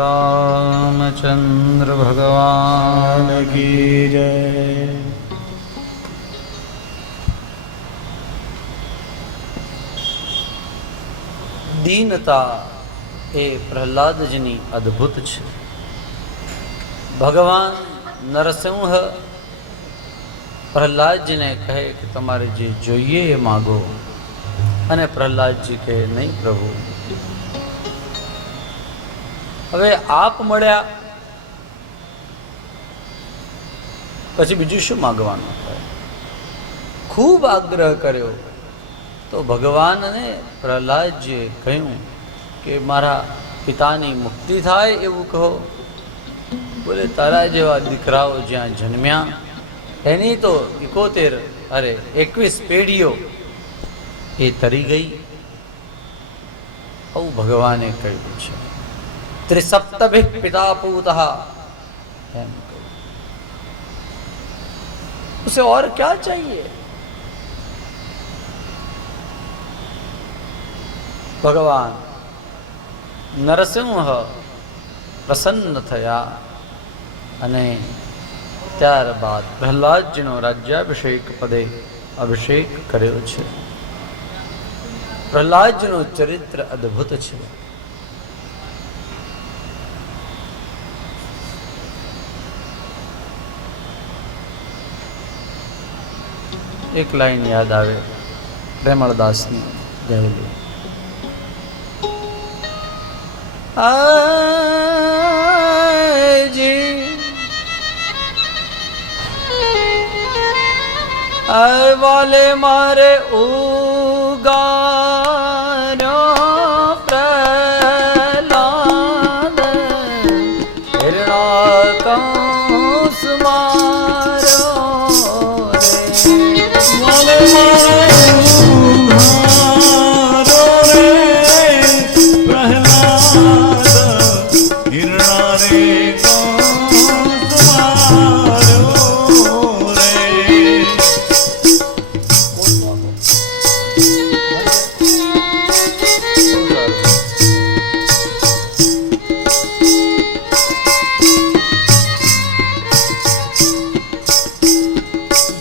रामचंद्र भगवान की जय। दीनता એ પ્રહલાદજીની અદ્ભુત છે. ભગવાન નરસિંહ પ્રહલાદજીને કહે કે તમારે જે જોઈએ એ માગો, અને પ્રહલાદજી કહે નહીં પ્રભુ, હવે આપ મળ્યા પછી બીજું શું માગવાનું? ખૂબ આગ્રહ કર્યો તો ભગવાનને પ્રહલાદજીએ કહ્યું કે મારા પિતાની મુક્તિ થાય એવું કહો. બોલે તારા જેવા દીકરાઓ જ્યાં જન્મ્યા એની તો 21 પેઢીઓ એ તરી ગઈ. આવું ભગવાને કહ્યું છે. ત્રિસપ્તભિ પિતા પૂતઃ એમ કહ્યું. उसे और क्या चाहिए? ભગવાન નરસિંહ પ્રસન્ન થયા અને ત્યારબાદ પ્રહલાદજીનો રાજ્યાભિષેક પદે અભિષેક કર્યો છે. પ્રહલાદજીનું ચરિત્ર અદ્ભુત છે. એક લાઈન યાદ આવે પ્રેમળદાસની ગયેલી. વાલે મારે ઉગાર્યો પ્રહલાદ હિરણાકંસ માર્યો રે.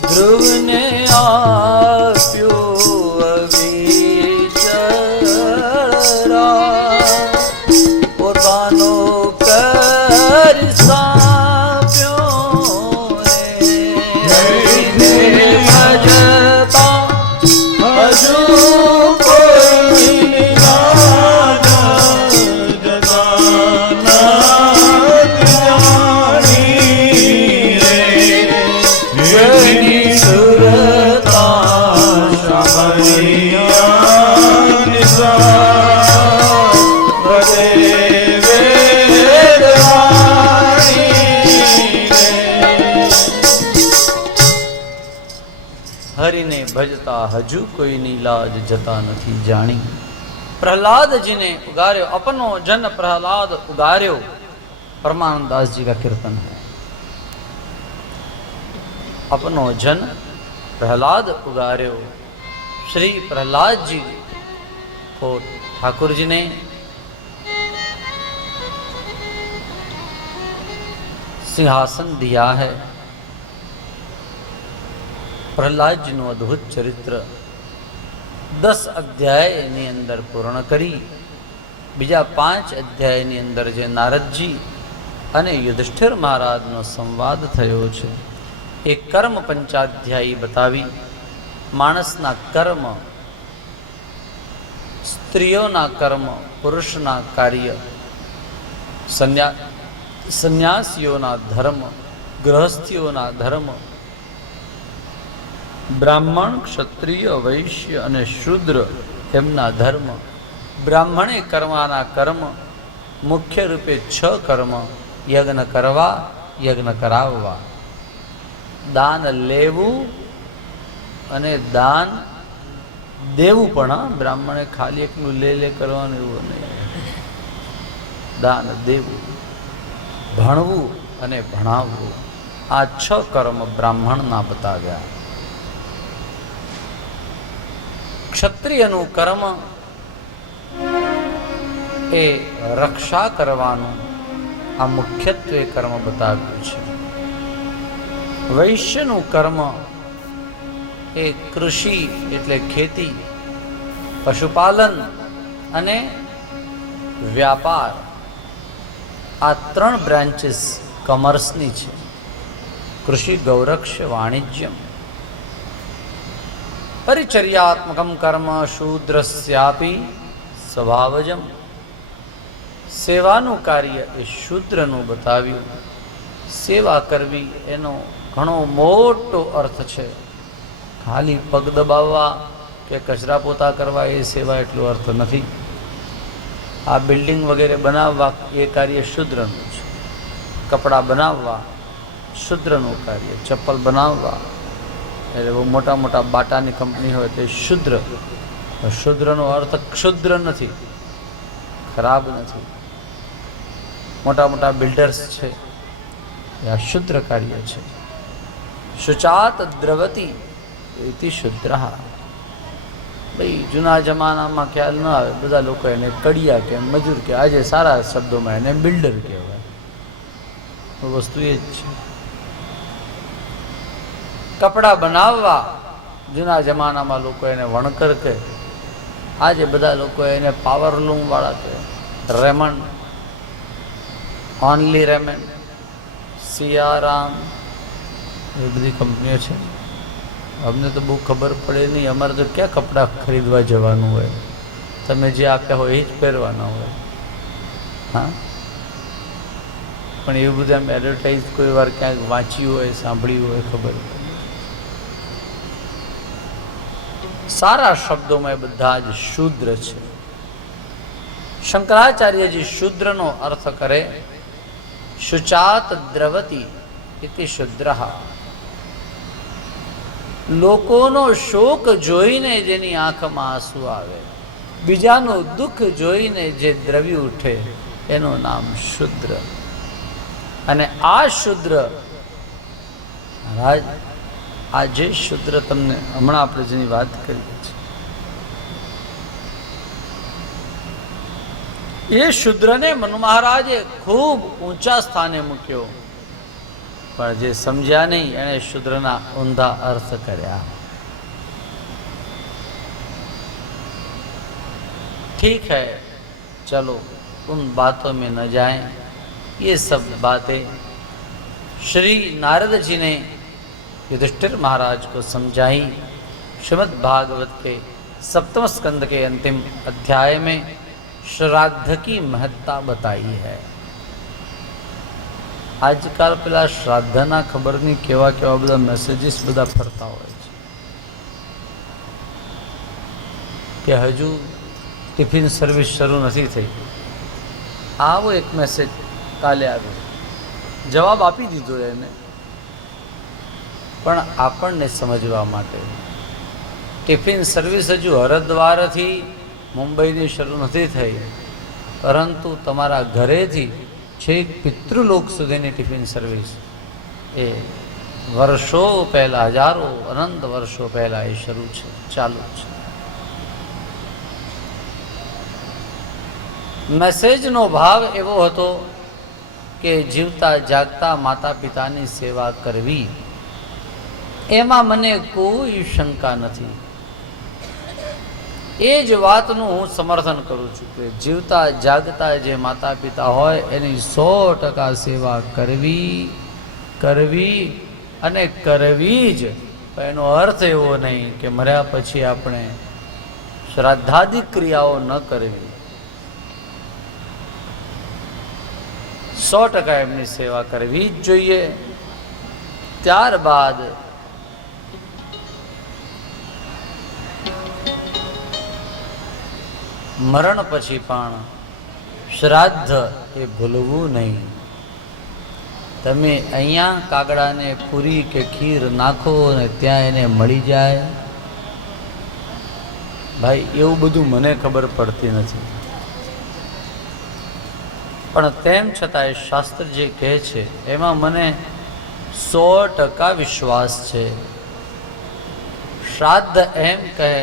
ધ્રુવને આપ્યું અવિચરા પોતાનો કર સાપ્યો રે. ભજતા હજુ કોઈ રાજા જગન્નાથ જાણી રે. હરિને ભજતા હજુ કોઈની લાજ જતા નથી જાણી. प्रहलादजीने उगार्यो अपनो जन प्रहलाद उगार्यो. परमानंद दास जी का कीर्तन है. अपनो जन प्रहलाद उगार्यो. श्री प्रहलाद जी को ठाकुर जी ने सिंहासन दिया है. प्रहलाद जी નું અદ્ભુત ચરિત્ર 10 અધ્યાયની અંદર પૂર્ણ કરી બીજા 5 અધ્યાયની અંદર જે નારદજી અને યુધિષ્ઠિર મહારાજનો સંવાદ થયો છે એ કર્મ પંચાધ્યાયી બતાવી. માણસના કર્મ, સ્ત્રીઓના કર્મ, પુરુષના કાર્ય, સંન્યાસીઓના ધર્મ, ગૃહસ્થીઓના ધર્મ, બ્રાહ્મણ, ક્ષત્રિય, વૈશ્ય અને શૂદ્ર એમના ધર્મ. બ્રાહ્મણે કરવાના કર્મ મુખ્ય રૂપે 6 કર્મ: યજ્ઞ કરવા, યજ્ઞ કરાવવા, દાન લેવું અને દાન દેવું. પણ બ્રાહ્મણે ખાલી એકલું લે કરવાનું એવું નહીં. દાન દેવું, ભણવું અને ભણાવવું, આ 6 કર્મ બ્રાહ્મણના બતાવ્યા. ક્ષત્રિયનું કર્મ એ રક્ષા કરવાનું આ મુખ્યત્વે કર્મ બતાવ્યું છે. વૈશ્યનું કર્મ એ કૃષિ એટલે ખેતી, પશુપાલન અને વ્યાપાર. આ 3 બ્રાન્ચીસ કોમર્સની છે. કૃષિ, ગૌરક્ષ, વાણિજ્યમ. પરિચર્યાત્મકમ કર્મ શૂદ્રસ્યાપી સ્વભાવજમ. સેવાનું કાર્ય એ શૂદ્રનું બતાવ્યું. સેવા કરવી એનો ઘણો મોટો અર્થ છે. ખાલી પગ દબાવવા કે કચરા પોતા કરવા એ સેવા એટલો અર્થ નથી. આ બિલ્ડિંગ વગેરે બનાવવા એ કાર્ય શૂદ્રનું છે. કપડાં બનાવવા શૂદ્રનું કાર્ય, ચપ્પલ બનાવવા એટલે બહુ મોટા મોટા બાટાની કંપની હોય તે શુદ્ર. શુદ્રનો અર્થ ક્ષુદ્ર નથી, ખરાબ નથી. મોટા મોટા બિલ્ડર્સ છે એ આ શુદ્ર કાર્ય છે. શુચાત દ્રવતી ઇતિ શુદ્ર. ભાઈ જૂના જમાનામાં ખ્યાલ ન આવે, બધા લોકો એને કડિયા કે મજૂર કે, આજે સારા શબ્દોમાં એને બિલ્ડર કહેવાય. વસ્તુ એ જ છે. કપડાં બનાવવા જૂના જમાનામાં લોકો એને વણકર કહે, આજે બધા લોકો એને પાવરલૂમ વાળા કહે. રેમન્ડ, ઓનલી રેમન્ડ, સિયારામ, એ બધી કંપનીઓ છે. અમને તો બહુ ખબર પડે નહીં. અમારે તો ક્યાં કપડાં ખરીદવા જવાનું હોય, તમે જે આપ્યા હોય એ જ પહેરવાના હોય. હા, પણ એવું બધું આમ એડવર્ટાઇઝ કોઈ વાર ક્યાંક વાંચ્યું હોય, સાંભળ્યું હોય, ખબર પડે. સારા શબ્દોમાં એ બધા જ શૂદ્ર છે. શંકરાચાર્યજી શૂદ્રનો અર્થ કરે શુચાત દ્રવતી ઇતિ શુદ્રઃ. લોકોનો શોક જોઈને જેની આંખમાં આંસુ આવે, બીજાનું દુઃખ જોઈને જે દ્રવી ઉઠે, એનું નામ શુદ્ર. અને આ શુદ્ર મહારાજ, આ જે શુદ્ર તમને હમણાં આપણે જેની વાત કરીએ છીએ, એ શુદ્રને મનુ મહારાજે ખૂબ ઊંચા સ્થાને મૂક્યો. પણ જે સમજ્યા નહીં એણે શુદ્રના ઊંધા અર્થ કર્યા. ठीक है, चलो उन बातों में न जाएं. ये सब बातें श्री नारद जी ने युधिष्ठिर महाराज को समझाई. श्रीमद् भागवत के 7वें स्कंद के अंतिम अध्याय में श्राद्ध की महत्ता बताई है. આજકાલ પેલા શ્રાદ્ધના ખબર નહીં કેવા કેવા બધા મેસેજીસ બધા ફરતા હોય છે કે હજુ ટિફિન સર્વિસ શરૂ નથી થઈ. આવો એક મેસેજ કાલે આવ્યો, જવાબ આપી દીધો એને. પણ આપણને સમજવા માટે ટિફિન સર્વિસ હજુ હરિદ્વારથી મુંબઈની શરૂ નથી થઈ, પરંતુ તમારા ઘરેથી છેક પિતૃલોક સુધીની ટિફિન સર્વિસ એ વર્ષો પહેલાં, હજારો અનંત વર્ષો પહેલાં એ શરૂ છે, ચાલુ છે. મેસેજનો ભાવ એવો હતો કે જીવતા જાગતા માતા પિતાની સેવા કરવી, એમાં મને કોઈ શંકા નથી. એ જ વાતનું હું સમર્થન કરું છું કે જીવતા જાગતા જે માતા પિતા હોય એની 100% સેવા કરવી અને કરવી જ. એનો અર્થ એવો નહીં કે મર્યા પછી આપણે શ્રાદ્ધાદિક ક્રિયાઓ ન કરવી. 100% એમની સેવા કરવી જ જોઈએ. ત્યારબાદ મરણ પછી પણ શ્રાદ્ધ એ ભૂલવું નહીં. તમે અહીંયા કાગડાને પૂરી કે ખીર નાખો ને ત્યાં એને મળી જાય, ભાઈ એવું બધું મને ખબર પડતી નથી. પણ તેમ છતાંય શાસ્ત્ર જે કહે છે એમાં મને 100% વિશ્વાસ છે. શ્રાદ્ધ એમ કહે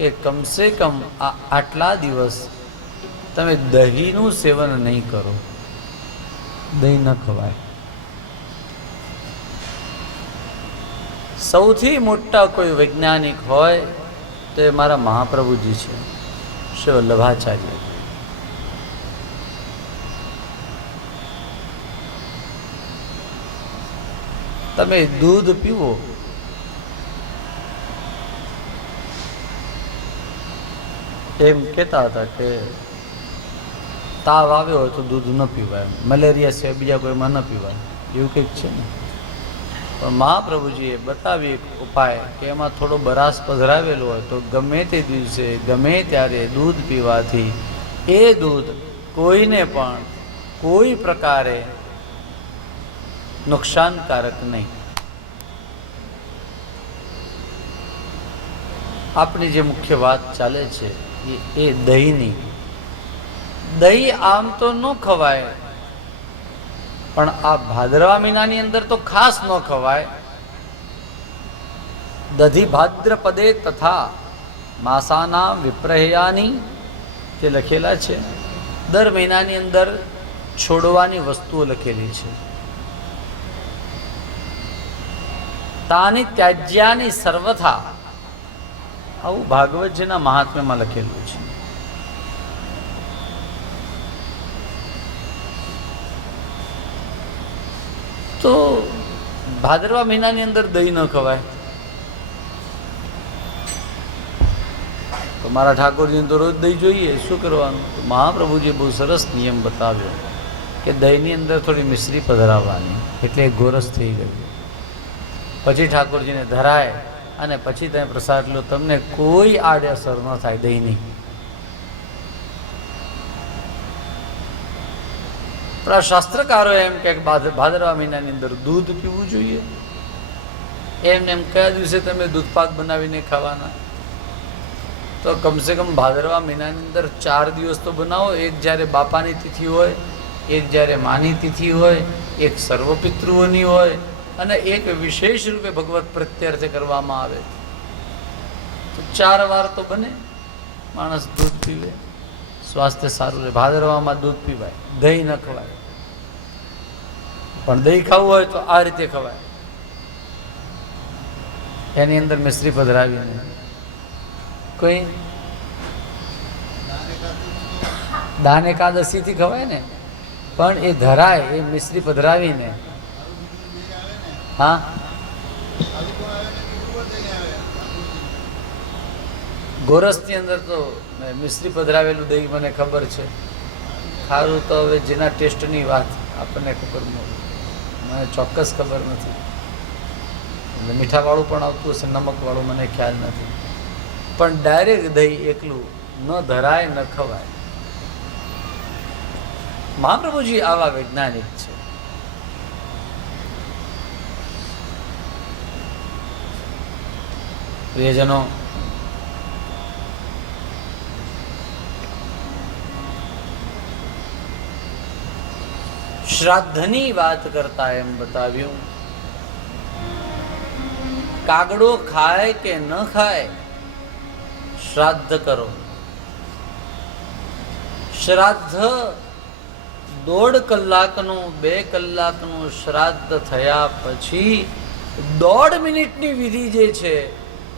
કે કમસે કમ આટલા દિવસ તમે દહીંનું સેવન નહીં કરો. દહીં ન ખવાય. સૌથી મોટા કોઈ વૈજ્ઞાનિક હોય તો એ મારા મહાપ્રભુજી છે, શ્રી વલ્લભાચાર્ય. તમે દૂધ પીવો, એમ કહેતા હતા કે તાવ આવ્યો હોય તો દૂધ ન પીવાય, મલેરિયા સિવાય બીજા કોઈમાં ન પીવાય, એવું કંઈક છે ને. પણ મહાપ્રભુજીએ બતાવી એક ઉપાય કે એમાં થોડો બરાસ પધરાવેલો હોય તો ગમે તે દિવસે ગમે ત્યારે દૂધ પીવાથી એ દૂધ કોઈને પણ કોઈ પ્રકારે નુકસાનકારક નહીં. આપણી જે મુખ્ય વાત ચાલે છે એ દહીંની. દહીં આમ તો ન ખવાય, પણ આ ભાદરવા મહિનાની અંદર તો ખાસ ન ખવાય. દધી ભાદ્રપદે તથા માસાના વિપ્રહયાની તે લખેલા છે. દર મહિનાની અંદર છોડવાની વસ્તુઓ લખેલી છે. તાની ત્યાજ્યાની સર્વથા, આવું ભાગવતજીના મહાત્મ્યમાં લખેલું છે. તો ભાદરવા મહિનાની અંદર દહીં ન ખવાય. તો મારા ઠાકોરજીને તો રોજ દહીં જોઈએ, શું કરવાનું? તો મહાપ્રભુજીએ બહુ સરસ નિયમ બતાવ્યો કે દહીંની અંદર થોડી મિશ્રી પધરાવવાની, એટલે ગોરસ થઈ ગયું. પછી ઠાકોરજીને ધરાય અને પછી તમે પ્રસાદ લો, તમને કોઈ આડઅસર ન થાય દહીંની. પણ આ શાસ્ત્રકારો એમ કે ભાદરવા મહિનાની અંદર દૂધ પીવું જોઈએ. એમને એમ કયા દિવસે તમે દૂધપાક બનાવીને ખાવાના? તો કમસે કમ ભાદરવા મહિનાની અંદર 4 દિવસ તો બનાવો. એક જ્યારે બાપાની તિથિ હોય, એક જ્યારે માની તિથિ હોય, એક સર્વપિતૃઓની હોય, અને એક વિશેષ રૂપે ભગવત પ્રત્યર્થે કરવામાં આવે. તો 4 વાર તો બને. માણસ દૂધ પીવે, સ્વાસ્થ્ય સારું રહે. ભાદરવામાં દૂધ પીવાય, દહીં ન ખવાય. પણ દહીં ખાવું હોય તો આ રીતે ખવાય, એની અંદર મિશ્રી પધરાવીને. કોઈ દાન એકાદશીથી ખવાય ને, પણ એ ધરાય એ મિશ્રી પધરાવીને. હા, ગોરસની અંદર તો મિશ્રી પધરાવેલું દહીં મને ખબર છે. ખારું તો હવે જેના ટેસ્ટની વાત આપણને ખબર નથી, મને ચોક્કસ ખબર નથી. એટલે મીઠાવાળું પણ આવતું હશે, નમકવાળું મને ખ્યાલ નથી. પણ ડાયરેક્ટ દહીં એકલું ન ધરાય ન ખવાય. મહાપ્રભુજી આવા વૈજ્ઞાનિક છે. પ્રિયજનો, શ્રાદ્ધની વાત કરતા એમ બતાવ્યું, કાગડો ખાય કે ન ખાય, શ્રાદ્ધ કરો. શ્રાદ્ધ 1.5 કલાકનું 2 કલાકનું શ્રાદ્ધ થયા પછી 1.5 મિનિટની વિધિ જે છે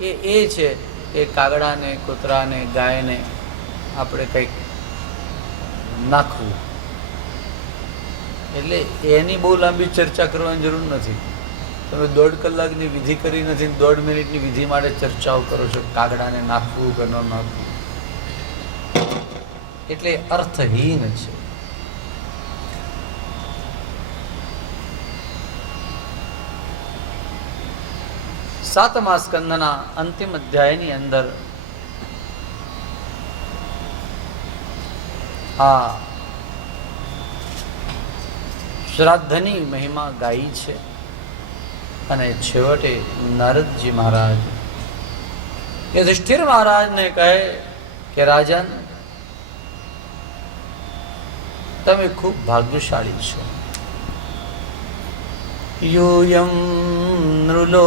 એ છે કે કાગડાને, કૂતરાને, ગાયને આપણે કંઈક નાખવું. એટલે એની બહુ લાંબી ચર્ચા કરવાની જરૂર નથી. તમે 1.5 કલાકની વિધિ કરી નથી, 1.5 મિનિટની વિધિ માટે ચર્ચાઓ કરો છો, કાગડાને નાખવું કે ન નાખવું. એટલે અર્થહીન છે. સાતમા સ્કંદના અંતિમ અધ્યાયની અંદર આ શ્રાદ્ધની મહિમા ગાઈ છે. અને છેવટે નારદજી મહારાજ યુધિષ્ઠિર મહારાજને કહે કે રાજન, તમે ખૂબ ભાગ્યશાળી છો. यूयं नृलोके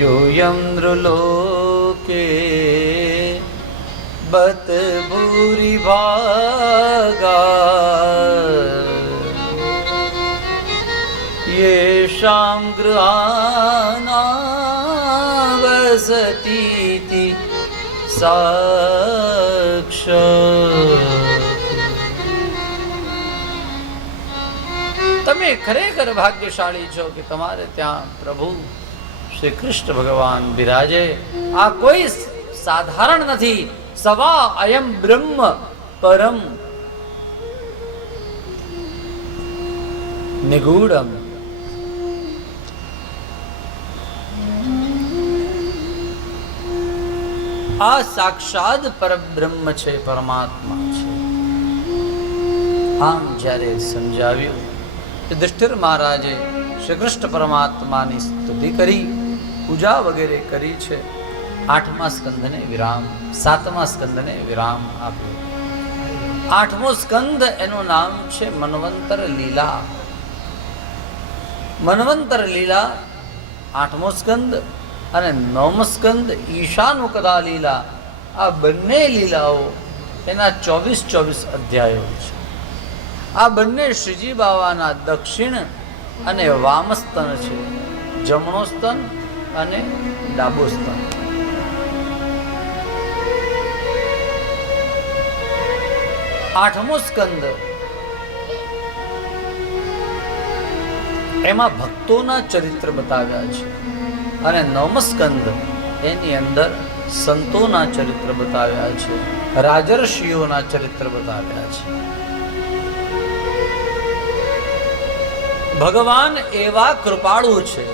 यूयं नृलोके बत भूरि भागा येषां गृहाणां वसतीति તમે ખરેખર ભાગ્યશાળી છો કે તમારે ત્યાં પ્રભુ શ્રી કૃષ્ણ ભગવાન બિરાજે. આ કોઈ સાધારણ નથી. સવા અયમ બ્રહ્મ પરમ નિગૂઢમ. આ સાક્ષાત પરબ્રહ્મ છે, પરમાત્મા છે. આમ જ્યારે સમજાવ્યું, યુધિષ્ઠિર મહારાજે શ્રી કૃષ્ણ પરમાત્માની સ્તુતિ કરી, પૂજા વગેરે કરી છે. 8મા સ્કંધને વિરામ, 7મા સ્કંધને વિરામ આપ્યો. 8મો સ્કંધ એનું નામ છે મન્વંતર લીલા. મન્વંતર લીલા 8મો સ્કંદ અને 9મો સ્કંદ ઈશાનુકદા લીલા. આ બંને લીલાઓ એના 24 અધ્યાયો છે. આ બંને શ્રીજી બાવાના દક્ષિણ અને વામ સ્તન છે, જમણો સ્તન અને ડાબો સ્તન. આઠમો સ્કંદ એમાં ભક્તોના ચરિત્ર બતાવ્યા છે અને 9મો સ્કંદ એની અંદર સંતોના ચરિત્ર બતાવ્યા છે, રાજર્ષિઓના ચરિત્ર બતાવ્યા છે. ભગવાન એવા કૃપાળુ છે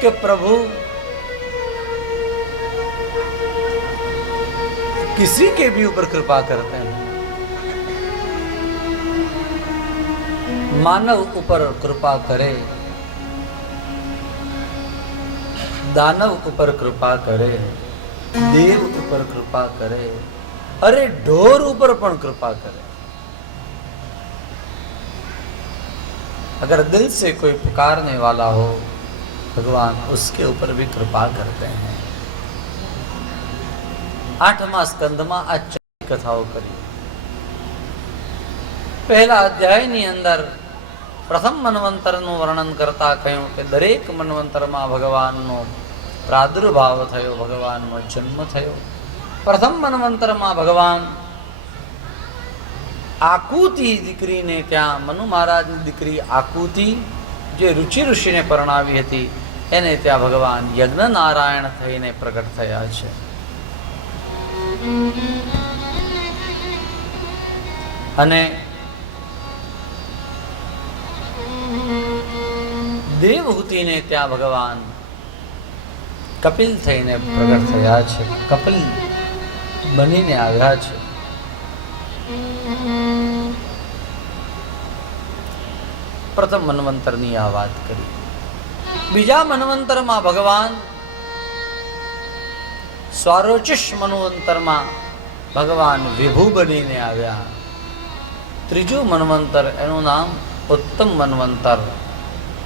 કે પ્રભુ किसी के भी ऊपर कृपा करते हैं. मानव ऊपर कृपा करे, दानव ऊपर कृपा करे, देव ऊपर कृपा करे, अरे ढोर ऊपर पण कृपा करे. अगर दिल से कोई पुकारने वाला हो, भगवान उसके ऊपर भी कृपा करते हैं. 8મા સ્કંદમાં આ કથાઓ કરી. પહેલા અધ્યાયની અંદર પ્રથમ મન્વંતરનું વર્ણન કરતા કહ્યું કે દરેક મન્વંતરમાં ભગવાનનો પ્રાદુર્ભાવ થયો, ભગવાનનો જન્મ થયો. પ્રથમ મન્વંતરમાં ભગવાન આકુતિ દીકરીને ત્યાં, મનુ મહારાજની દીકરી આકુતિ જે રુચિ ઋષિને પરણાવી હતી, એને ત્યાં ભગવાન યજ્ઞ નારાયણ થઈને પ્રગટ થયા છે. અને દેવહૂતિને ત્યાં ભગવાન કપિલ થઈને પ્રગટ થયા છે, કપિલ બનીને આવ્યા છે. પ્રથમ મન્વંતરની આ વાત કરી. બીજા મન્વંતરમાં ભગવાન સ્વારોચિષ મન્વંતરમાં ભગવાન વિભુ બનીને આવ્યા. ત્રીજું મન્વંતર એનું નામ ઉત્તમ મન્વંતર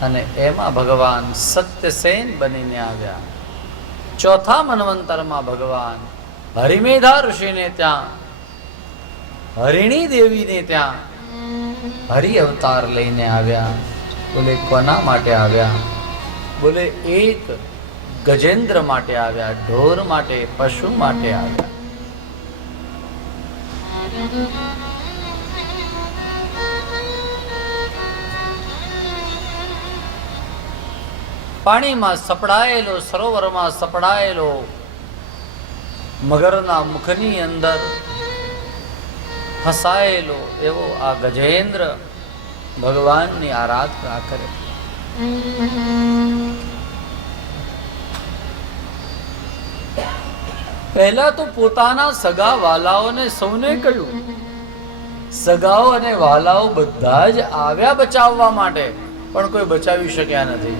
અને એમાં ભગવાન સત્યસેન બનીને આવ્યા. ચોથા મન્વંતરમાં ભગવાન હરિમેધા ઋષિને ત્યાં, હરિણી દેવીને ત્યાં હરિ અવતાર લઈને આવ્યા. બોલે કોના માટે આવ્યા? બોલે એક ગજેન્દ્ર માટે આવ્યા, ઢોર માટે, પશુ માટે આવ્યા. પાણીમાં સપડાયેલો, સરોવરમાં સપડાયેલો મગરના મુખની અંદર ફસાયેલો એવો આ ગજેન્દ્ર ભગવાનની આરાધના કરે. પહેલા તો પોતાના સગા વાલાઓને સૌને કહ્યું. સગાઓ અને વાલાઓ બધા જ આવ્યા બચાવવા માટે, પણ કોઈ બચાવી શક્યા નથી.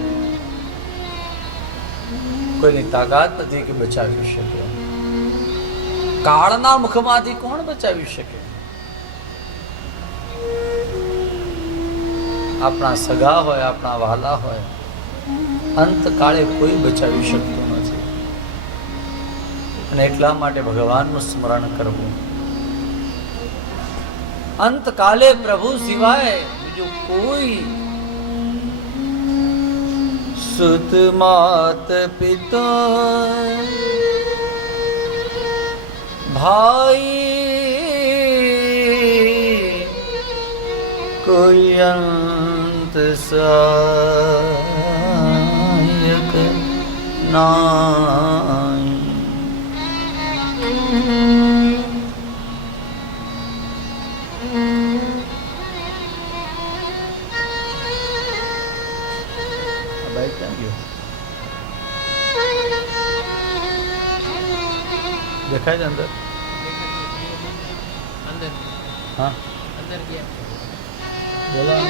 કોઈની તાકાત નથી કે બચાવી શકે. કાળના મુખમાંથી કોણ બચાવી શકે? આપણા સગા હોય, આપણા વાલા હોય, અંતકાળે કોઈ બચાવી શકતું નથી. અને એટલા માટે ભગવાનનું સ્મરણ કરવું. અંતકાલે પ્રભુ સિવાય બીજું કોઈ, સુત માત પિતા ભાઈ કોઈ અંત સહાયક નાય. બાઈક ક્યાં ગયો? દેખાય છે અંદર? હા અંદર ગયા બોલા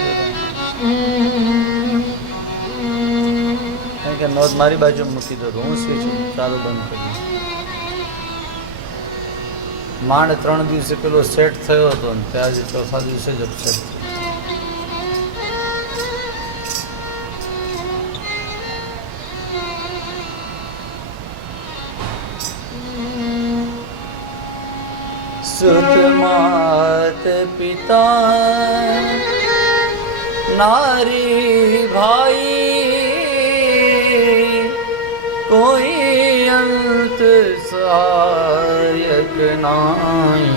કે નોંધ મારી બાજુ મૂકી દો, હું સ્વિચ ચાલુ બંધ કરી. માંડ 3 દિવસે પેલો સેટ થયો હતો ને તે આજે ચોથા દિવસે જ અપસેટ. સુત માત પિતા નારી ભાઈ કોઈ અંત સહાયક નાઈ.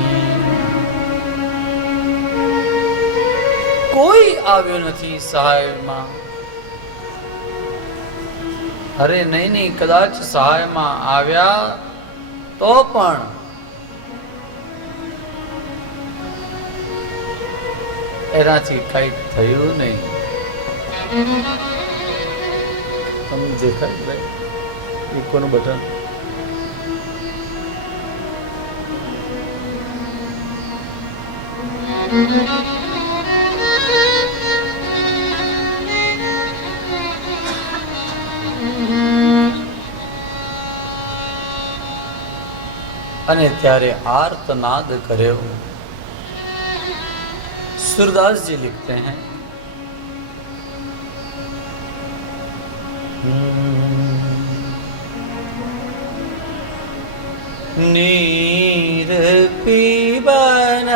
કોઈ આવ્યો નથી સહાયમાં. અરે નહીં નહીં, કદાચ સહાયમાં આવ્યા તો પણ એનાથી કઈ થયું નહીં. તમને દેખાય ભાઈ ઇકોનું બટન? અને ત્યારે આર્તનાદ કર્યો. सूरदास जी लिखते हैं, नीर पीवन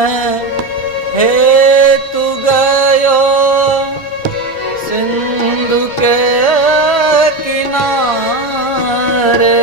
हेतु गयो सिंधु के किनारे.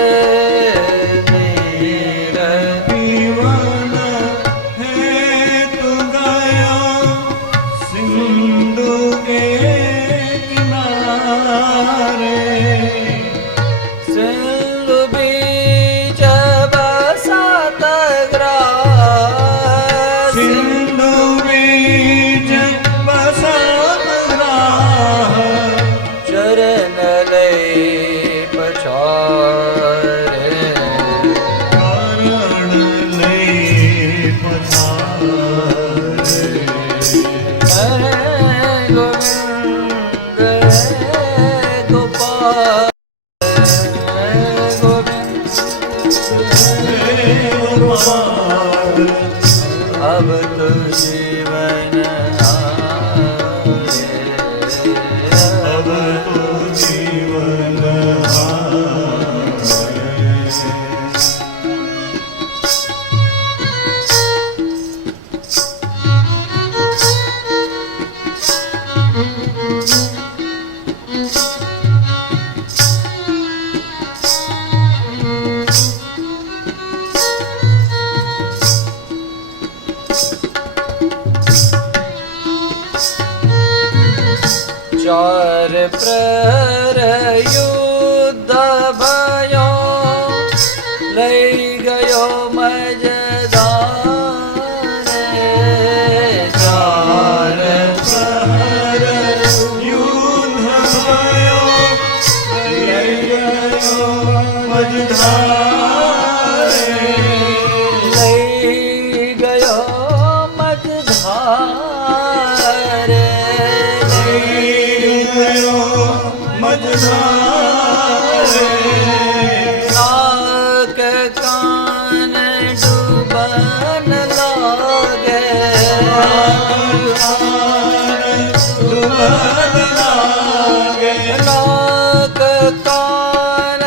अब तो जीवन अब तो जीवन चार प्रहर युद्ध भयो लई गयो मजदारे. चार प्रहर युद्ध भयो लई गयो मजदारे. लई गयो मजदारे. नाक कान डूबन लागे. नाक कान डूबन लागे. नाक कान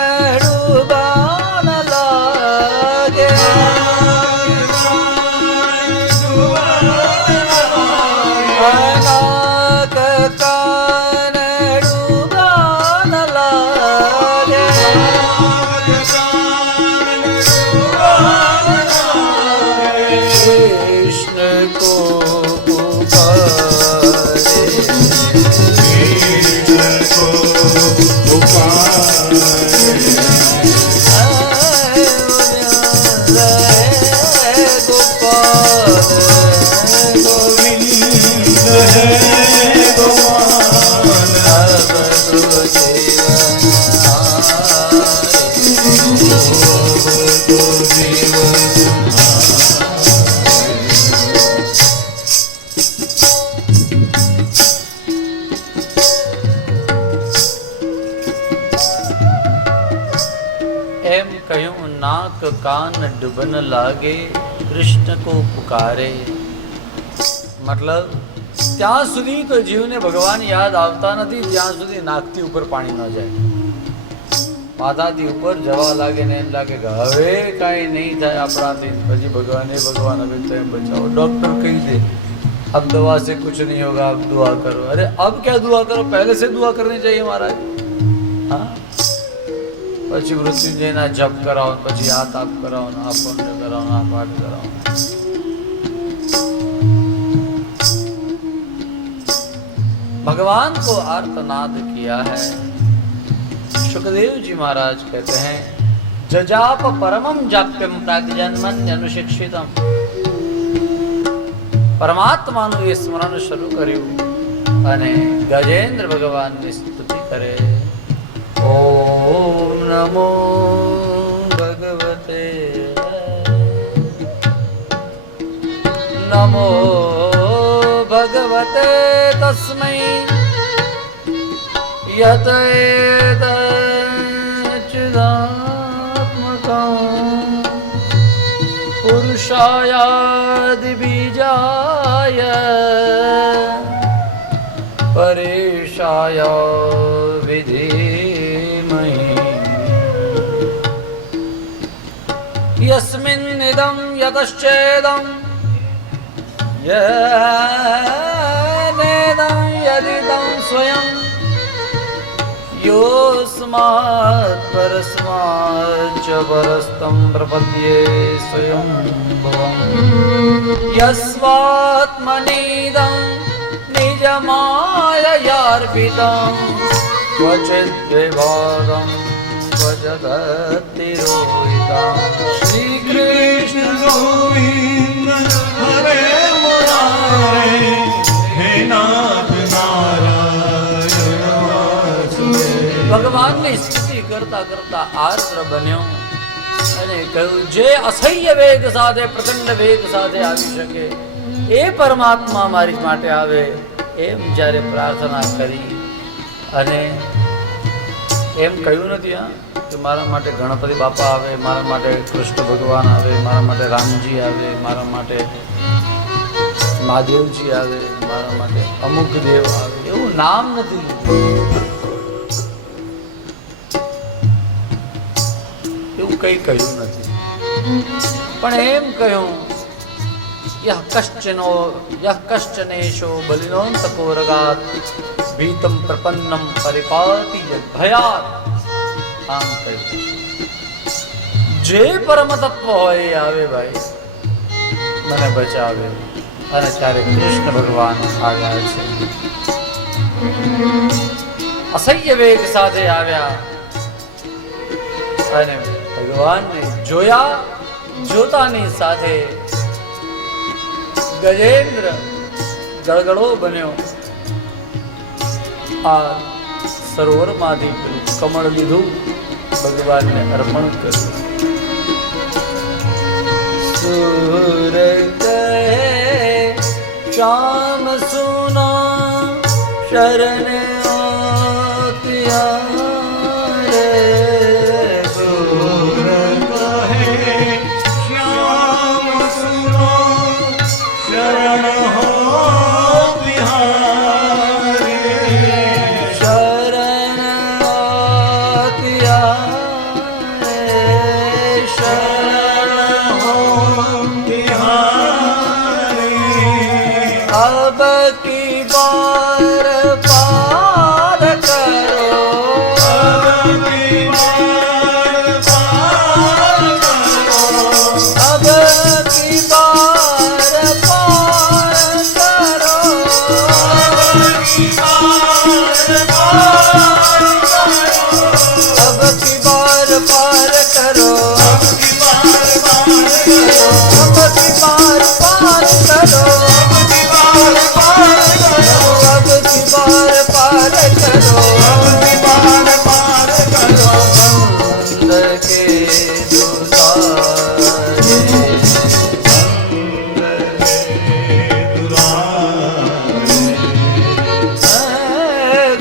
को કહ્યું નાક કાન ડૂબન લાગે કૃષ્ણ કો પુકારે. મતલબ ત્યાં સુધી તો જીવને ભગવાન યાદ આવતા નથી જ્યાં સુધી નાકથી ઉપર પાણી ન જાય. માથાથી ઉપર જવા લાગે ને એમ લાગે કે હવે કાંઈ નહીં થાય આપણાથી, પછી ભગવાન હવે તો એમ બચાવો. डॉक्टर કહી दे अब दवा से कुछ नहीं होगा, अब दुआ करो. अरे अब क्या दुआ करो, पहले से दुआ करनी चाहिए महाराज. हाँ, પછી મૃત્યુંજયના જપ કરાવો, પછી આ તાપ કરાવો, આ પુણ્ય કરાવો, આ પાઠ કરાવો. भगवान को आर्तनाद किया है. सुखदेव जी महाराज कहते हैं जजाप परमम जाप्यम प्राग्जन्मन्य अनुशिक्षितम. પરમાત્માનું એ સ્મરણ શરૂ કર્યું અને ગજેન્દ્ર ભગવાનની સ્તુતિ કરે. ઓમ નમો ભગવતે નમો ભગવતે તસ્મૈ યત એતચ્ચિદાત્મકં પુરુષાયાદિ બીજાય પરેશાય વિધિમહી. યસ્મિન ઇદં યતશ્ચેદં યેનેદં યદિદં સ્વયં યોસ્માत् પરસ્માચ્ ચ પરસ્તં પ્રપદ્યે સ્વયં ભવં. યસ્વાત્મનિદં નિજમાયયાર્પિतं ક્વચિદ્ વિવાદં ક્વચદતિરોહિतं. શ્રી કૃષ્ણ ગોવિંદ હરે મુરારે હે નાથ નારાયણ વાસુદેવ. ભગવાનની સ્તુતિ કરતા કરતા આર્દ્ર બન્યો અને કહ્યું જે અસહ્ય વેગ સાથે પ્રચંડ વેગ સાથે આવી શકે એ પરમાત્મા મારી માટે આવે એમ જ્યારે પ્રાર્થના કરી. અને એમ કહ્યું નથી હા કે મારા માટે ગણપતિ બાપા આવે, મારા માટે કૃષ્ણ ભગવાન આવે, મારા માટે રામજી આવે, મારા માટે મહાદેવજી આવે, મારા માટે અમુક દેવ આવે, એવું નામ નથી. એવું કંઈ કહ્યું નથી. પણ એમ કહ્યું યહ કશ્ચનેશો બલિનોંતકોરગાત ભીતમ પ્રપન્નમ પરિપાતિ ભયાત. આમ કહ્યું જે પરમ તત્વ હોય એ આવે ભાઈ મને બચાવે. અને ત્યારે કૃષ્ણ ભગવાન આવ્યા છે. અસહ્ય વેગ સાથે આવ્યા અને ભગવાનને જોયા. જોતાની સાથે ગજેન્દ્ર ગળગળો બન્યો. આ સરોવરમાંથી કમળ લીધું, ભગવાનને અર્પણ કર્યું. સુર કહે શ્યામ સુના શરણ આતિયા. સુર કહે શ્યામ સુનો શરણ હો બિહારી. શરણ આતિયા શરણ હો બિહારી. अब की बार पार करो, अब की बार पार करो. अब की बार पार करो, अब की बार पार करो. अब की बार पार करो, अब की बार पार करो. अब की बार पार करो, अब की बार पार करो. बंद के दुलारे,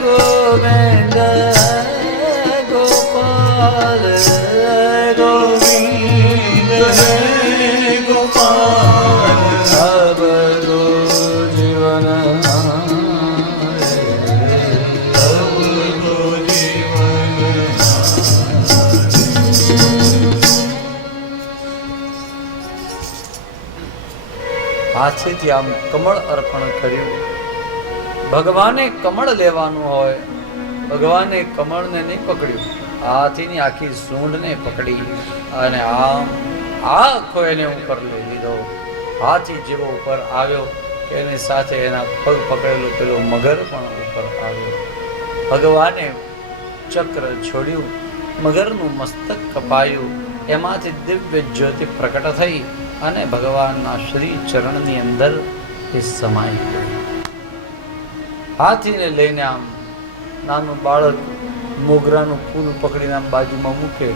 गोविंद गोपाल गोविंद હાથેથી આમ કમળ અર્પણ કર્યું. ભગવાને કમળ લેવાનું હોય, ભગવાને કમળને નહીં પકડ્યું, હાથીની આખી સૂંઢને પકડી અને આમ આખો એને ઉપર લઈ લીધો. હાથી જેવો ઉપર આવ્યો કે એની સાથે એના પગ પકડેલો પેલો મગર પણ ઉપર આવ્યો. ભગવાને ચક્ર છોડ્યું, મગરનું મસ્તક કપાયું, એમાંથી દિવ્ય જ્યોતિ પ્રકટ થઈ અને ભગવાનના શ્રી ચરણની અંદર એ સમાઈ ગઈ. હાથીને લઈને આમ નાનું બાળક મોગરાનું ફૂલ પકડીને આમ બાજુમાં મૂકે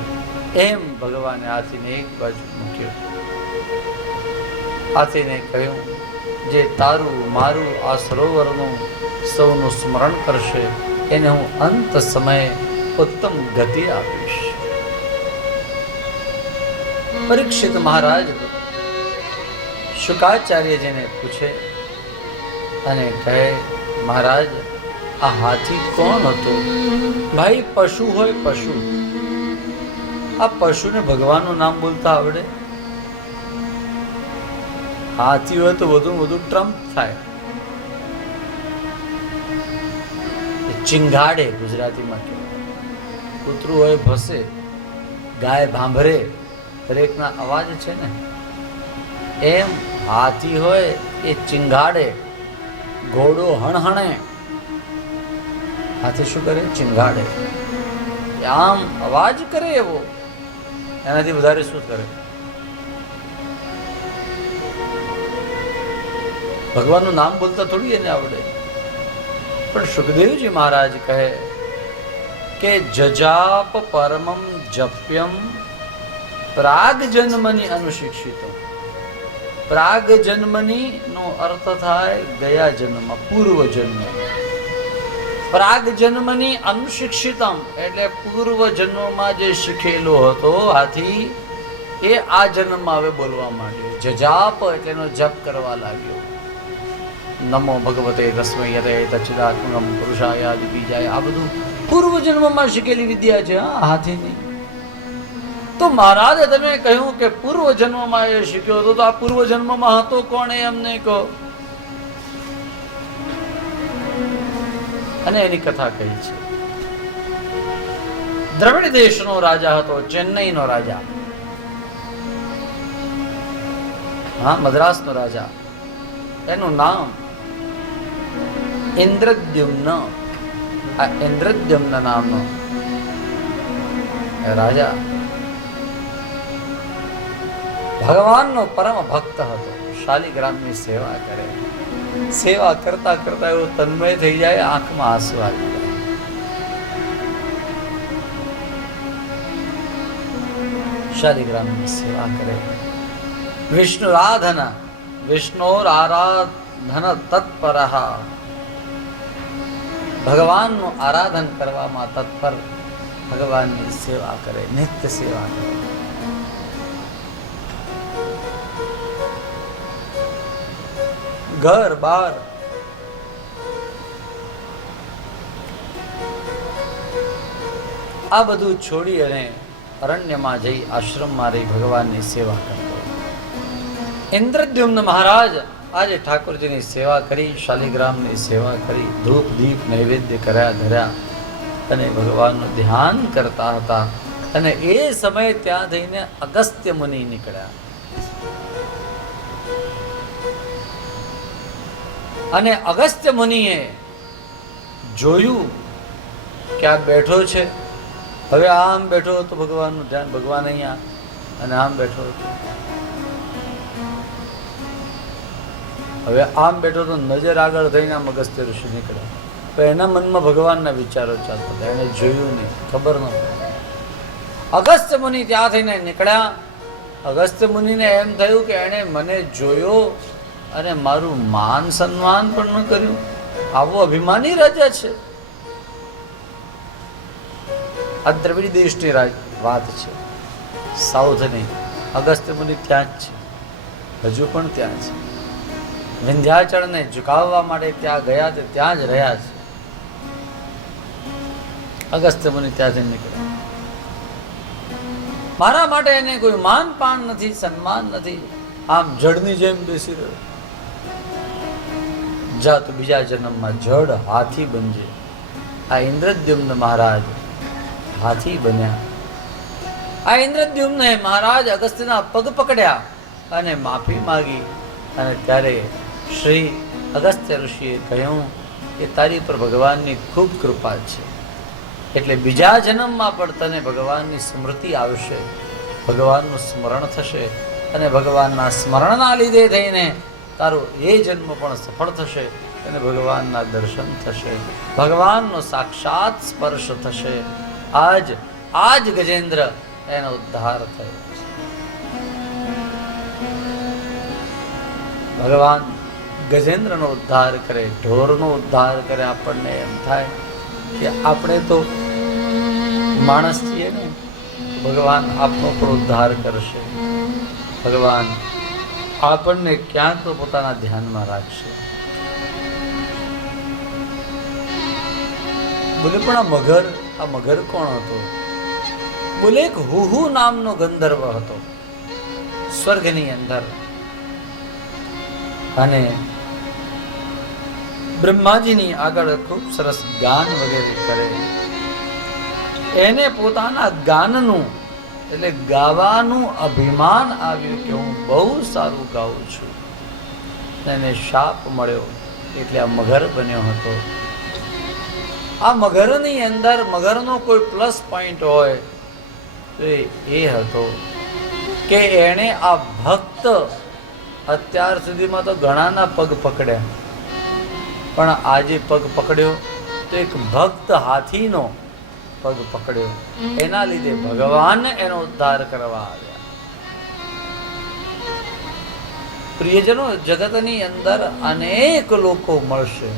એમ ભગવાને હાથીને એક બાજુ મૂક્યો. હાથીને કહ્યું, જે તારું મારું આ સરોવરનું સૌનું સ્મરણ કરશે એને હું અંત સમયે ઉત્તમ ગતિ આપીશ. પરીક્ષિત મહારાજ શુકાચાર્યજીને પૂછે અને કહે, મહારાજ આ હાથી કોણ હતો? ભાઈ પશુ હોય પશુ, આ પશુને ભગવાનનું નામ બોલતા આવડે? હાથી હોય તો વધુ વધુ ટ્રમ્પ થાય, ચિંગાડે ગુજરાતીમાં કહેવાય. કૂતરું હોય ભસે, ગાય ભાંભરે, દરેકના અવાજ છે ને. એમ હાથી હોય એ ચિંગાડે, ઘોડો હણહણે, હાથી શું કરે? ચિંગાડે. આમ અવાજ કરે એવો, એનાથી વધારે શું કરે? ભગવાનનું નામ બોલતા થોડી એને આવડે. પણ સુખદેવજી મહારાજ કહે કે જજાપ પરમમ જપ્યમ પ્રાગ જન્મની અનુશિક્ષિતો. પ્રાગ જન્મની નો અર્થ થાય ગયા જન્મ, પૂર્વ જન્મ. પ્રાગ જન્મની અનુશિક્ષિતમ એટલે પૂર્વ જન્મમાં જે શીખેલો હતો હાથી એ આ જન્મમાં હવે બોલવા માંડ્યો. જજાપ એટલે એનો જપ કરવા લાગ્યો. નમો ભગવતે તસ્મૈ યતે તચ્ચિદાત્મકમ પુરુષાય આદિ બીજાય. આ બધું પૂર્વ જન્મમાં શીખેલી વિદ્યા છે હાથીની. તો મહારાજે તમે કહ્યું કે પૂર્વ જન્મમાં એ શીખ્યો હતો, તો આ પૂર્વ જન્મમાં હતો કોણ એ અમને કહો. અને એની કથા કહી છે. દ્રવિડ દેશનો રાજા હતો, ચેન્નઈનો રાજા, હા મદ્રાસનો રાજા. એનું નામ ઇન્દ્રદ્યુમ્ન. આ ઇન્દ્રદ્યુમ્ન નામનો રાજા ભગવાનનો પરમ ભક્ત હતો. શાલિગ્રામની સેવા કરે. સેવા કરતા કરતા એવો તન્મય થઈ જાય, આંખમાં આંસુ આવી જાય. શાલિગ્રામની સેવા કરે. વિષ્ણુ આરાધના, વિષ્ણુર આરાધન તત્પર. ભગવાનનું આરાધન કરવામાં તત્પર, ભગવાનની સેવા કરે, નિત્ય સેવા કરે. ઘર બાર આ બધું છોડી અને અરણ્યમાં જઈ આશ્રમમાં રહી ભગવાનની સેવા કરતો. ઇન્દ્રદ્યુમ્ન મહારાજ આજે ઠાકોરજીની સેવા કરી, શાલિગ્રામની સેવા કરી, ધૂપ દીપ નૈવેદ્ય કર્યા ધર્યા અને ભગવાનનું ધ્યાન કરતા હતા. અને એ સમયે ત્યાં થઈને અગસ્ત્ય મુનિ નીકળ્યા. અને અગસ્ત્ય મુનિએ જોયું કે આ બેઠો છે. હવે આમ બેઠો હતો ભગવાનનું ધ્યાન, ભગવાન અહીંયા, અને આમ બેઠો હતો. હવે આમ બેઠો તો નજર આગળ થઈને આમ અગસ્ત્ય ઋષિ નીકળ્યા. પણ એના મનમાં ભગવાનના વિચારો ચાલતા હતા, એને જોયું નહીં, ખબર ન પડી. અગસ્ત્ય મુનિ ત્યાં થઈને નીકળ્યા. અગસ્ત્ય મુનિને એમ થયું કે એણે મને જોયો અને મારું માન સન્માન પણ ન કર્યું. આવો અભિમાની રાજા છે. આ દ્રવિડ દેશની વાત છે, સાઉથની. અગસ્ત્ય મુનિ ત્યાં જ છે, હજુ પણ ત્યાં છે. વિંધ્યાચળને ઝુકાવવા માટે ત્યાં ગયા તે ત્યાં જ રહ્યા છે. અગસ્ત્ય મુનિ ત્યાંથી નીકળ્યા. મારા માટે એને કોઈ માન પાન નથી, સન્માન નથી. આમ જડની જેમ બેસી રહ્યો. જા તું બીજા જન્મમાં જડ હાથી બનજે. આ ઇન્દ્રદ્યુમ્ન મહારાજ હાથી બન્યા. આ ઇન્દ્રદ્યુમ્ને મહારાજ અગસ્ત્યના પગ પકડ્યા અને માફી માગી. અને ત્યારે શ્રી અગસ્ત્ય ઋષિએ કહ્યું કે તારી પર ભગવાનની ખૂબ કૃપા છે, એટલે બીજા જન્મમાં પણ તને ભગવાનની સ્મૃતિ આવશે, ભગવાનનું સ્મરણ થશે અને ભગવાનના સ્મરણના લીધે થઈને તારો એ જન્મ પણ સફળ થશે અને ભગવાનના દર્શન થશે, ભગવાનનો સાક્ષાત સ્પર્શ થશે. આજ ગજેન્દ્ર એનો ઉદ્ધાર થયો છે. ભગવાન ગજેન્દ્રનો ઉદ્ધાર કરે, ઢોરનો ઉદ્ધાર કરે. આપણને એમ થાય કે આપણે તો માણસ છીએ ને, ભગવાન આપણો પણ ઉદ્ધાર કરશે. ભગવાન આપણને ક્યાંક તો પોતાના ધ્યાનમાં રાખશે. બોલે પણ આ મગર કોણ હતો? બોલે એક હુહુ નામનો ગંધર્વ હતો સ્વર્ગની અંદર, અને બ્રહ્માજીની આગળ ખૂબ સરસ ગાન વગેરે કરે. એને પોતાના ગાનનું એટલે ગાવાનું અભિમાન આવ્યું કે હું બહુ સારું ગાઉં છું. એને શાપ મળ્યો એટલે આ મગર બન્યો હતો. આ મગરની અંદર મગરનો કોઈ પ્લસ પોઈન્ટ હોય તો એ હતો કે એણે આ ભક્ત, અત્યાર સુધીમાં તો ઘણાના પગ પકડ્યા, પણ આજે પગ પકડ્યો તો એક ભક્ત હાથીનો પગ પકડ્યો. એના લીધે ભગવાન એનો ઉદ્ધાર કરવા આવ્યા. પ્રિયજનો, જગતની અંદર અનેક લોકો મળશે,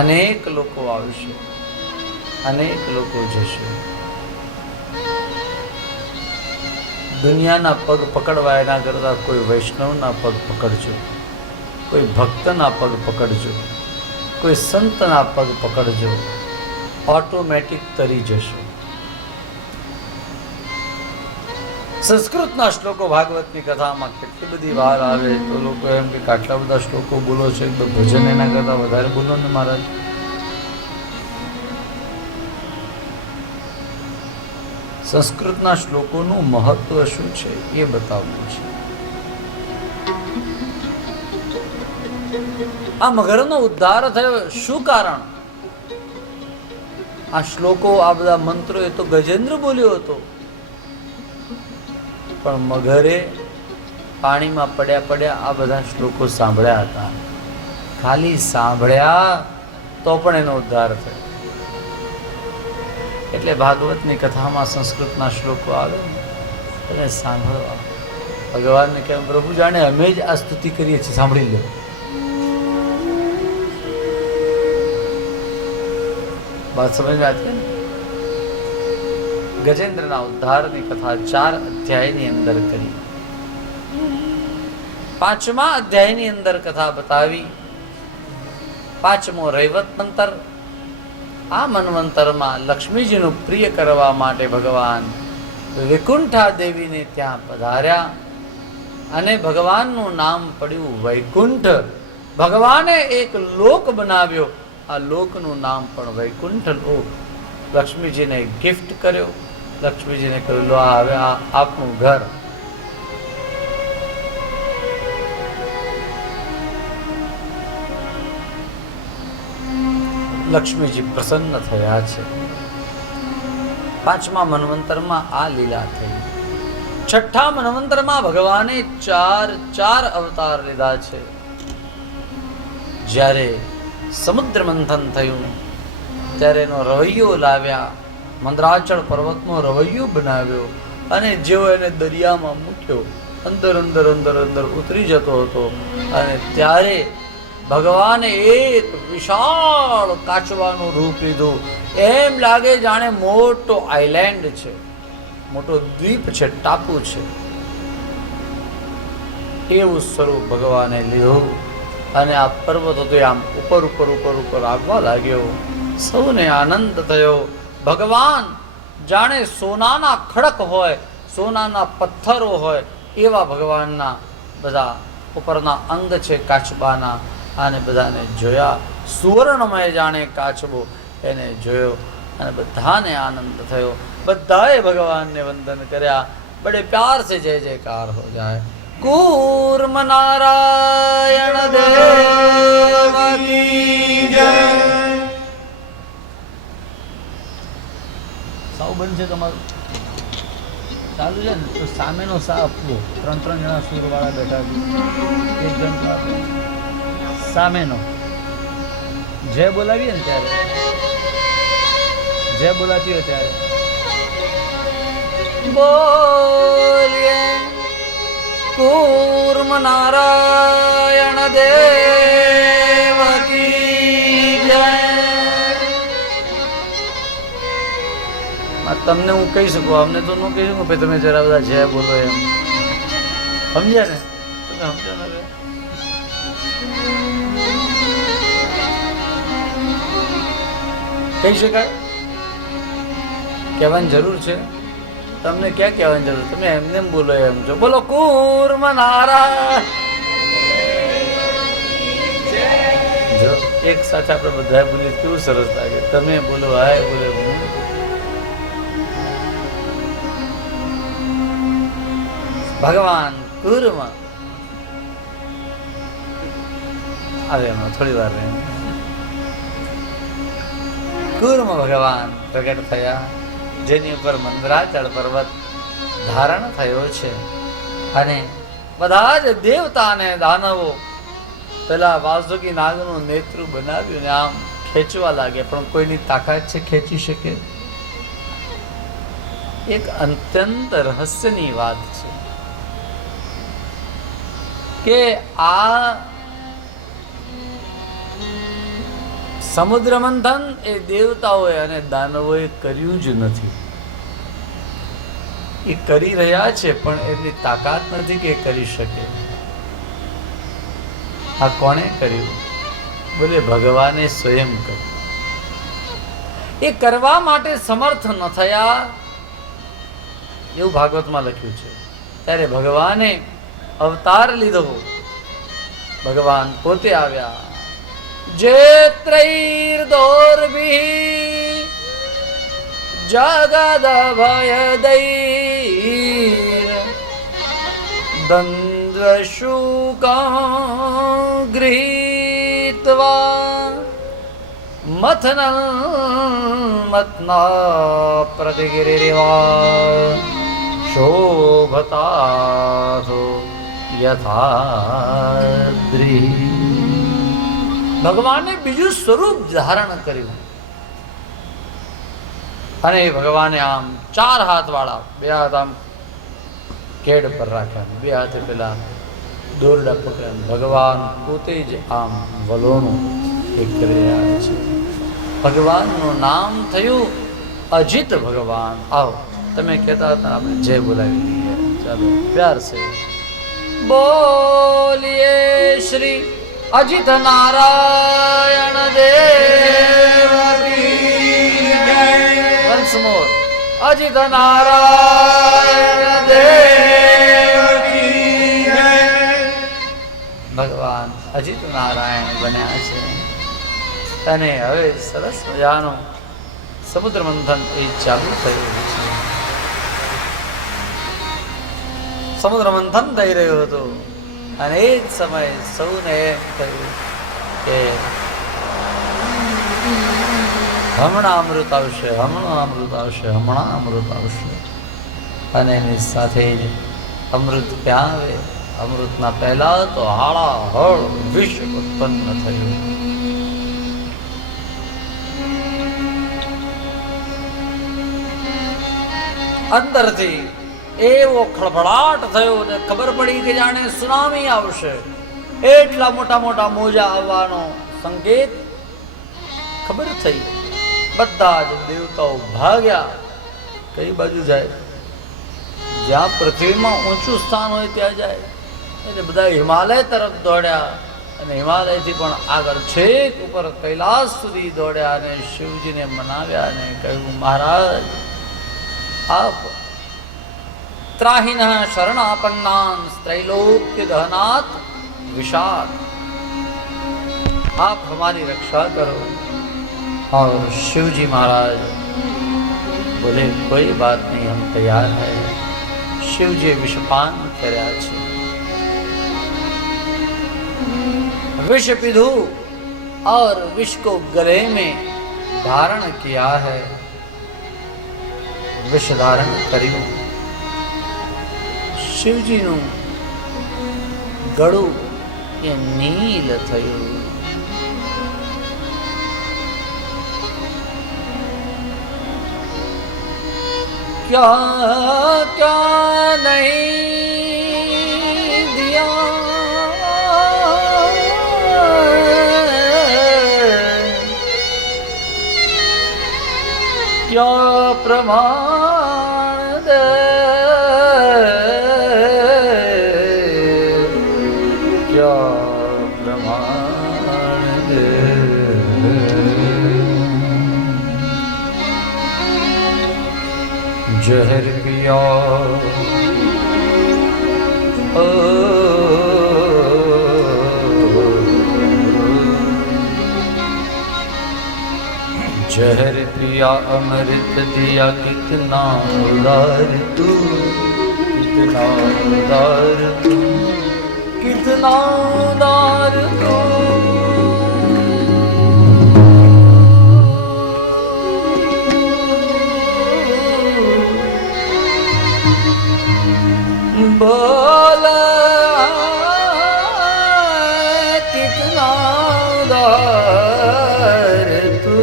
અનેક લોકો આવશે, અનેક લોકો જશે. દુનિયાના પગ પકડવા એના કરતા કોઈ વૈષ્ણવના પગ પકડજો, કોઈ ભક્તના પગ પકડજો, કોઈ સંતના પગ પકડજો, ઓટોમેટિક તરી જશો. સંસ્કૃતના શ્લોકો ભાગવતની કથામાં કેટલી બધી વાર આવે તો લોકો એમ કે આટલા બધા શ્લોકો બોલો છે તો ભજન એના કરતા વધારે બોલો ને મહારાજ. સંસ્કૃતના શ્લોકોનું મહત્વ શું છે એ બતાવવું છે. આ મગરનો ઉદ્ધાર થયો, શું કારણ? આ શ્લોકો, આ બધા મંત્રો એ તો ગજેન્દ્ર બોલ્યો હતો, પણ મગરે પાણીમાં પડ્યા આ બધા શ્લોકો સાંભળ્યા હતા. ખાલી સાંભળ્યા તો પણ એનો ઉદ્ધાર થયો. એટલે ભાગવતની કથામાં સંસ્કૃતના શ્લોકો આવે અને સાંભળવા. ભગવાનને કેમ પ્રભુ જાણે અમે જ આ સ્તુતિ કરીએ છીએ, સાંભળી લો. बात समझ में आती है ना? गजेंद्रना उद्धाરની કથા 4 અધ્યાયની અંદર કરી. 5મા અધ્યાયની અંદર કથા બતાવી. 5મો રૈવત મંતર. આ મન્વંતરમાં લક્ષ્મીજીનું પ્રિય કરવા માટે ભગવાન વૈકુંઠા દેવીને ત્યાં પધાર્યા અને ભગવાનનું નામ પડ્યું વૈકુંઠ. ભગવાને એક લોક બનાવ્યો, આ લોકનું નામ પણ વૈકુંઠ લોક. લક્ષ્મીજીને ગિફ્ટ કર્યો. લક્ષ્મીજીને કહ્યું લો હવે આ આપણું ઘર. લક્ષ્મીજી પ્રસન્ન થયા છે. 5મા મન્વંતરમાં આ લીલા થઈ. 6ઠા મન્વંતરમાં ભગવાને 4 અવતાર લીધા છે. જ્યારે સમુદ્ર મંથન થયું ત્યારે એનો રવૈયો લાવ્યા, મંદરાચળ પર્વતનો રવૈયો બનાવ્યો અને જેવો એને દરિયામાં મૂક્યો, અંદર અંદર અંદર અંદર ઉતરી જતો હતો. અને ત્યારે ભગવાને એક વિશાળ કાચવાનું રૂપ લીધું. એમ લાગે જાણે મોટો આઈલેન્ડ છે, મોટો દ્વીપ છે, ટાપુ છે. એવું સ્વરૂપ ભગવાને લીધું અને આ પર્વતો તો આમ ઉપર ઉપર ઉપર ઉપર આવવા લાગ્યો. સૌને આનંદ થયો. ભગવાન જાણે સોનાના ખડક હોય, સોનાના પથ્થરો હોય એવા ભગવાનના બધા ઉપરના અંગ છે કાચબાના, આને બધાને જોયા. સુવર્ણમય જાણે કાચબો એને જોયો અને બધાને આનંદ થયો. બધાએ ભગવાનને વંદન કર્યા. બડે પ્યાર સે જય જયકાર હો જાય. કૂર્મ નારાયણ દેવ કી જય. સાવ બનશે તમારું ચાલુ છે ને, તો સામેનો સા આપવો. 3 જણા સુરવાળા બેઠા છે, એક જણ તો આપે. સામેનો જય બોલાવીએ ને ત્યારે, જય બોલાતી હોય ત્યારે બોલીએ કૂર્મ નારાયણ દેવ કી જય. તમને હું કહી શકું, અમને તો ન કહી શકું ભાઈ તમે જરા બધા જય બોલો એમ. સમજ્યા ને? તમે સમજો ને? કહી શકાય? કહેવાની જરૂર છે? તમને ક્યાં કહેવાની જરૂર? તમે એમને એમ બોલો એમ છો. બોલો કૂર્મ નારાયણ. જો એક સાથે આપણે બધા બોલીએ કેવું સરસ લાગે. તમે બોલો, હાય બોલે, હું ભગવાન કૂર્મ આવે એમાં થોડી વાર રહે. કૂર્મ ભગવાન પ્રગટ થયા, જેની ઉપર મંદરાચળ પર્વત ધારણ થયો છે. અને બધા જ દેવતા અને દાનવો પેલા વાસુકી નાગનું નેત્રું બનાવ્યું ને આમ ખેંચવા લાગે, પણ કોઈની તાકાત છે ખેંચી શકે? એક અત્યંત રહસ્યની વાત છે કે આ સમુદ્ર મંથન એ દેવતાઓએ અને દાનવોએ કર્યું જ નથી. એ કરી રહ્યા છે પણ એમની તાકાત નથી કે કરી શકે. આ કોણે કર્યું? બોલે ભગવાને સ્વયં કર્યું. એ કરવા માટે સમર્થ ન થયા એવું ભાગવતમાં લખ્યું છે. ત્યારે ભગવાને અવતાર લીધો. ભગવાન પોતે આવ્યા. જેત્રૈર્દોર્ભિઃ જગદભયદૈર દંદ્વશુકં ગૃહીત્વા મથનં મથ્ના પ્રતિગિરિવા શોભતાથો યથાદ્રી. ભગવાને બીજું સ્વરૂપ ધારણ કર્યું અને એ ભગવાને આમ 4 હાથ વાળા, 2 હાથ આમ કેડ પર રાખ્યા, 2 હાથે પેલા દોરડા પકડ્યા. ભગવાન પોતે જ આમ વલોણું એ કરી રહ્યા છે. ભગવાનનું નામ થયું અજિત ભગવાન. આવો તમે કહેતા હતા, આપણે જય બોલાવી દઈએ. ચાલો પ્યાર છે. બોલીએ શ્રી અજિત નારાયણ દેવ કી જય. Once more. અજિત નારાયણ દેવ કી જય. ભગવાન અજિત નારાયણ બન્યા છે અને હવે સરસ મજાનું સમુદ્ર મંથન એ ચાલુ થયું છે. સમુદ્ર મંથન થઈ રહ્યું હતું અને એ જ સમયે સૌને એમ થયું કે હમણાં અમૃત આવશે, હમણાં અમૃત આવશે, હમણાં અમૃત આવશે. અને એની સાથે જ અમૃત ક્યાં આવે? અમૃતના પહેલા તો હાળાહળ વિષ ઉત્પન્ન થયું. અંદરથી એવો ખળભળાટ થયો ને ખબર પડી કે જાણે સુનામી આવશે. એટલા મોટા મોટા મોજા આવવાનો સંકેત ખબર થઈ. બધા જ દેવતાઓ ભાગ્યા. કઈ બાજુ જાય? જ્યાં પૃથ્વીમાં ઊંચું સ્થાન હોય ત્યાં જાય. એટલે બધા હિમાલય તરફ દોડ્યા અને હિમાલયથી પણ આગળ છેક ઉપર કૈલાસ સુધી દોડ્યા અને શિવજીને મનાવ્યા અને કહ્યું, મહારાજ આપ ત્રાહિનઃ શરણાપન્નાન ત્રૈલોક્ય દહનાથ विषाद, आप हमारी रक्षा करो। और शिव जी महाराज बोले कोई बात नहीं, हम तैयार है। शिव जी विषपान કર્યા છે, विष पीधु और विष को गले में धारण किया है। विष धारण કર્યું, શિવજીનું ગળું એ નીલ થયું। क्या क्या नहीं दिया क्या प्रमाण दे, क्या प्रमाण दे। जहर पिया ओ जहर पिया अमृत दिया, कितना उदार तू, कितना उदार तू, कितना उदार तू। बोला कितना उदार तू,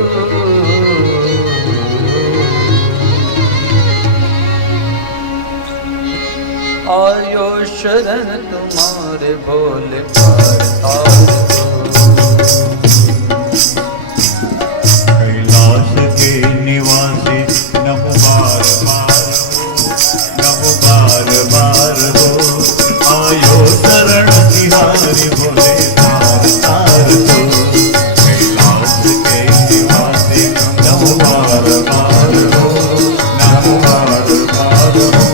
आयो शरण तुम्हारे भोले पार कैलाश के निवासी नमो बार बार हो, नमो बार बार हो। आयो शरण तिहारी भोले तार तार हो। कैलाश के निवासी नमो बार बार हो, नमो बार बार हो।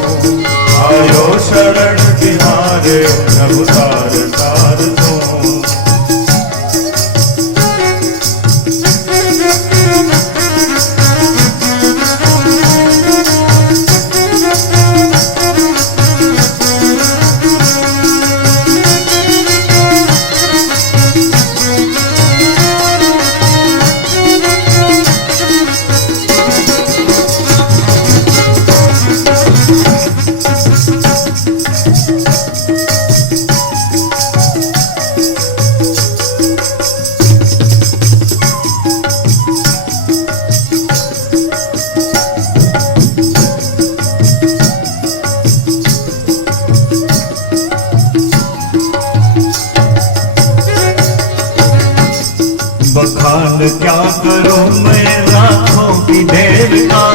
आयो शरण तिहारे नमो तार तार हो। बखान क्या करूं मैं रातों की देर का,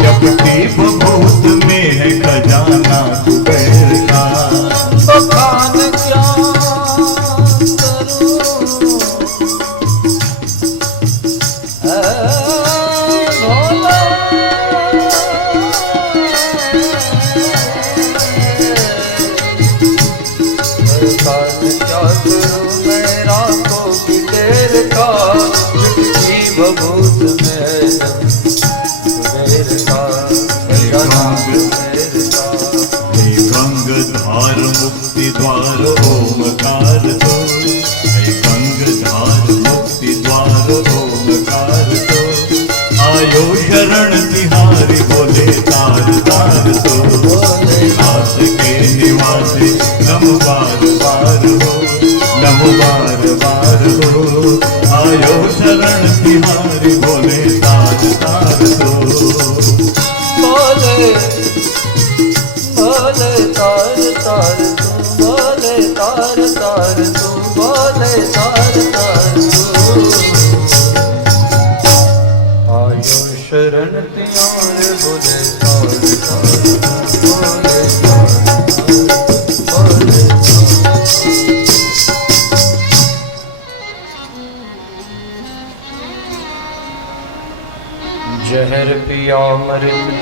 चपटी बभूत में है खजाना कुबेर का। बखान क्या करूं मैं रातों की देर का, बभूत में कुबेर का, खजाना कुबेर का। गंग धार मुक्ति द्वार ओमकार दो, गंग धार मुक्ति द्वार ओमकार दो। आयो शरण तिहारी भोले तार तार दो। कैलाश के निवासी नमो बार बार हो, नमो बार बार हो। आयो शरण तिहारी भोले तार तार दो। बोले बोले तार तार तू, बोले तार तार तू, बोले तार तार तू। आयो शरण तिहारे बोले तार तार तू, बोले तार बोले जहर पिया अमृत